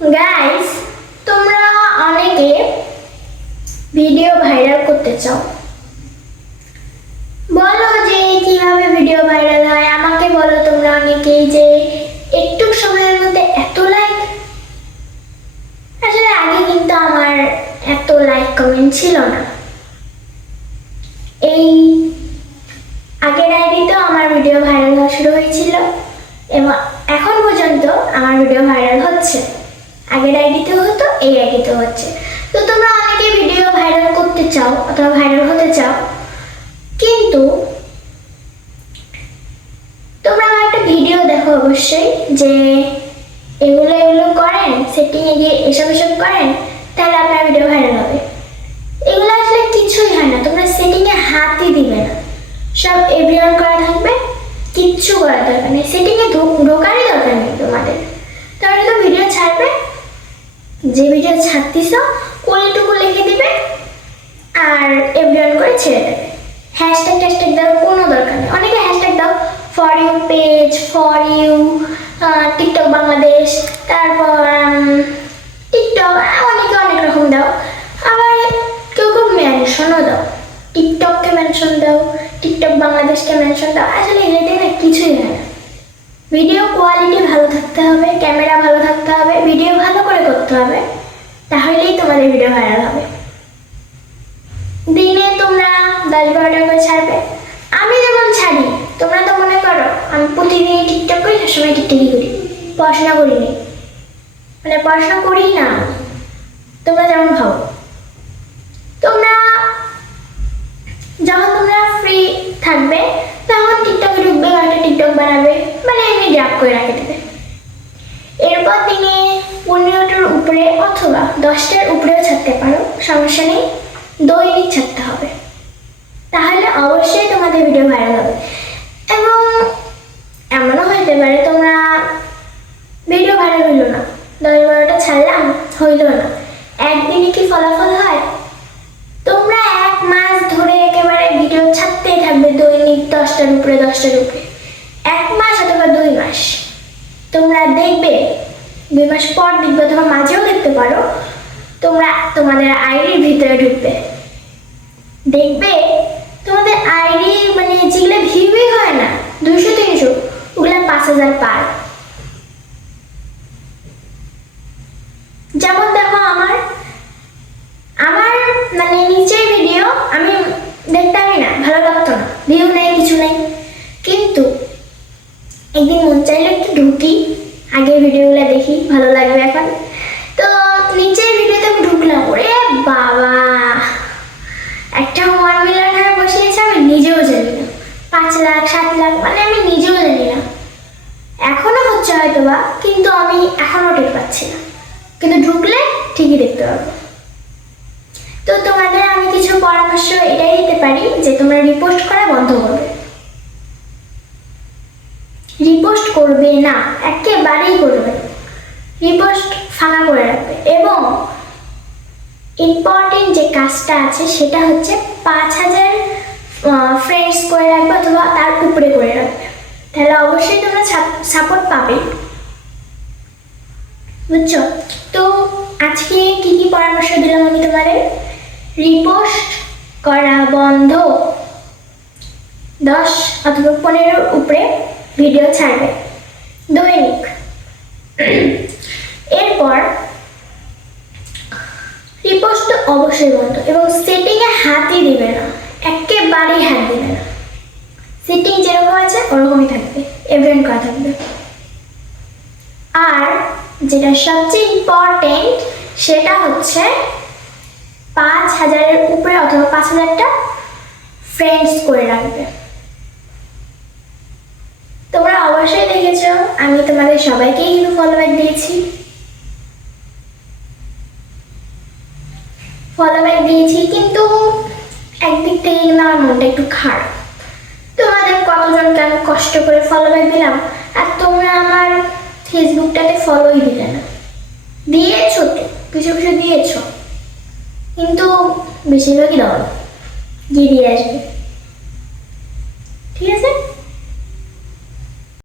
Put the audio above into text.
Guys, তোমরা অনেকে video viral করতে চাও। বলো যে কিভাবে ভিডিও ভাইরাল হয়। আমাকে বলো তোমরা অনেকেই যে একটু সময়ের মধ্যে এত লাইক। আসলে আগে কিন্তু আমার এত লাইক কমেন্ট ছিল না। এই আগের আইডিতেও আমার ভিডিও ভাইরাল হওয়া শুরু হয়েছিল এবং এখন পর্যন্ত আমার ভিডিও ভাইরাল হচ্ছে। আগের আইডিতেও হতো, এই আইডিতেও হচ্ছে। তো তোমরা অনেকে ভিডিও ভাইরাল করতে চাও অথবা ভাইরাল হতে চাও, কিন্তু তোমরা আমার একটা ভিডিও দেখো অবশ্যই যে এগুলো করেন, সেটিংয়ে গিয়ে এসব করেন, তাহলে আপনার ভিডিও ভাইরাল হবে। এগুলো আসলে কিছুই হয় না, তোমরা সেটিংয়ে হাতই দিবে না, সব এভরিওয়ান করা থাকবে, কিচ্ছু করার দরকার নেই, সেটিংয়ে ঢোকারই দরকার নেই তোমাদের। তাহলে তো ভিডিও ছাড়বে, যে ভিডিও ছাড়তিস ওইটুকু লিখে দিবে আর এভরিওয়ান করে ছেড়ে দেবে। হ্যাশট্যাগ দেওয়ার কোনো দরকার নেই। অনেকে হ্যাশট্যাগ দাও, for you page, for you TikTok Bangladesh, তারপর টিকটক, অনেকে অনেক রকম দাও। আবার কেউ মেনশনও দাও, টিকটককে মেনশন দাও, টিকটক বাংলাদেশকে মেনশন দাও। আসলে এটাতে না কিছুই হয় না। ভিডিও কোয়ালিটি ভালো থাকতে হবে, ক্যামেরা ভালো থাকতে হবে, ভিডিও ভালো করে করতে হবে, তাহলেই তোমাদের ভিডিও ভাইরাল হবে। দিনে তোমরা 10-12টা করে ছাড়বে। আমি যেমন ছাড়ি, তোমরা তো মনে করো আমি প্রতিদিনই টিকটক করি, সবসময় টিকটকই করি, পড়াশোনা করিনি, মানে পড়াশোনা করি না। তোমরা যেমন ভাবো, তোমরা যখন তোমরা ফ্রি থাকবে তখন টিকটকে ঢুকবে, একটা টিকটক বানাবে, মানে এমনি ড্রাফট করে রাখে দেবে। এরপর দিনে 15টার উপরে অথবা 10টার উপরেও ছাড়তে পারো, সমস্যা নেই, দৈনিক ছাড়তে হবে, তাহলে অবশ্যই তোমাদের ভিডিও ভাইরাল হবে। এবং এমনও হইতে পারে তোমরা ভিডিও ভাইরাল হইল না, 10-12টা ছাড়লাম, হইল না, একদিনে কি ফলাফল হয়? তোমরা 1 মাস ধরে একেবারে ভিডিও ছাড়তেই থাকবে, দৈনিক 10টার উপরে 1 মাস অথবা 2 মাস। তোমরা দেখবে 2 মাস পর দেখবে, অথবা মাঝেও দেখতে পারো, তোমরা তোমাদের আইডির ভিতরে ঢুকবে, দেখবে তোমাদের আইডি মানে যেগুলো ভিউই হয় না 200-300, ওগুলা 5000 পার। যেমন দেখো আমার মানে নিচের ভিডিও আমি দেখতামই না, ভালো লাগতো না, ভিউ নেই, কিছু নেই, কিন্তু একদিন মন চাইলে একটু ঢুকি, আগের ভিডিওগুলো দেখি, ভালো লাগবে এখন। তো নিচের ভিডিওতে আমি ঢুকলাম, ওরে বাবা, একটা 1 মিলিয়ন হয়ে বসিয়েছে, আমি নিজেও জানি না, 5 লাখ 7 লাখ, মানে আমি নিজেও জানি না, এখনো হচ্ছে হয়তো বা, কিন্তু আমি এখনো টের পাচ্ছি না, কিন্তু ঢুকলে ঠিকই দেখতে পাবো। তো তোমাদের আমি কিছু পরামর্শ এটাই দিতে পারি যে তোমরা রিপোস্ট করা বন্ধ করবে, রিপোস্ট করবে না, একেবারেই করবে, রিপোস্ট ফাঁকা করে রাখবে। এবং ইম্পর্টেন্ট যে কাজটা আছে সেটা হচ্ছে 5000 ফ্রেন্ডস করে রাখবে অথবা তার উপরে করে রাখবে, তাহলে অবশ্যই তোমরা সাপোর্ট পাবে, বুঝছো? তো আজকে কি কি পরামর্শ দিলাম আমি তোমাদের? রিপোস্ট করা বন্ধ, 10 অথবা 15-র উপরে ভিডিও ছাড়বে দৈনিক। এরপর রিপোস্ট অবশ্যই বন্ধ, এবং সেটিংয়ে হাতই দিবে না, একেবারেই হাত দিবে না, সেটিং যেরকম আছে ওরকমই থাকবে, এভেন্ট করা থাকবে। আর যেটা সবচেয়ে ইম্পর্টেন্ট সেটা হচ্ছে 5000-এর উপরে অথবা 5000টা ফ্রেন্ডস করে রাখবে। তোমরা অবশ্যই দেখেছো আমি তোমাদের সবাইকেই কিন্তু ফলো ব্যাক দিয়েছি, কিন্তু একদিক থেকে কিন্তু আমার মনটা একটু খারাপ। তোমাদের কতজনকে আমি কষ্ট করে ফলো ব্যাক দিলাম, আর তোমরা আমার ফেসবুকটাতে ফলোই দিলে না। দিয়েছো তো, কিছু কিছু দিয়েছো, কিন্তু বেশিরভাগই দাও না, গিয়ে দিয়ে আসবে, ঠিক আছে?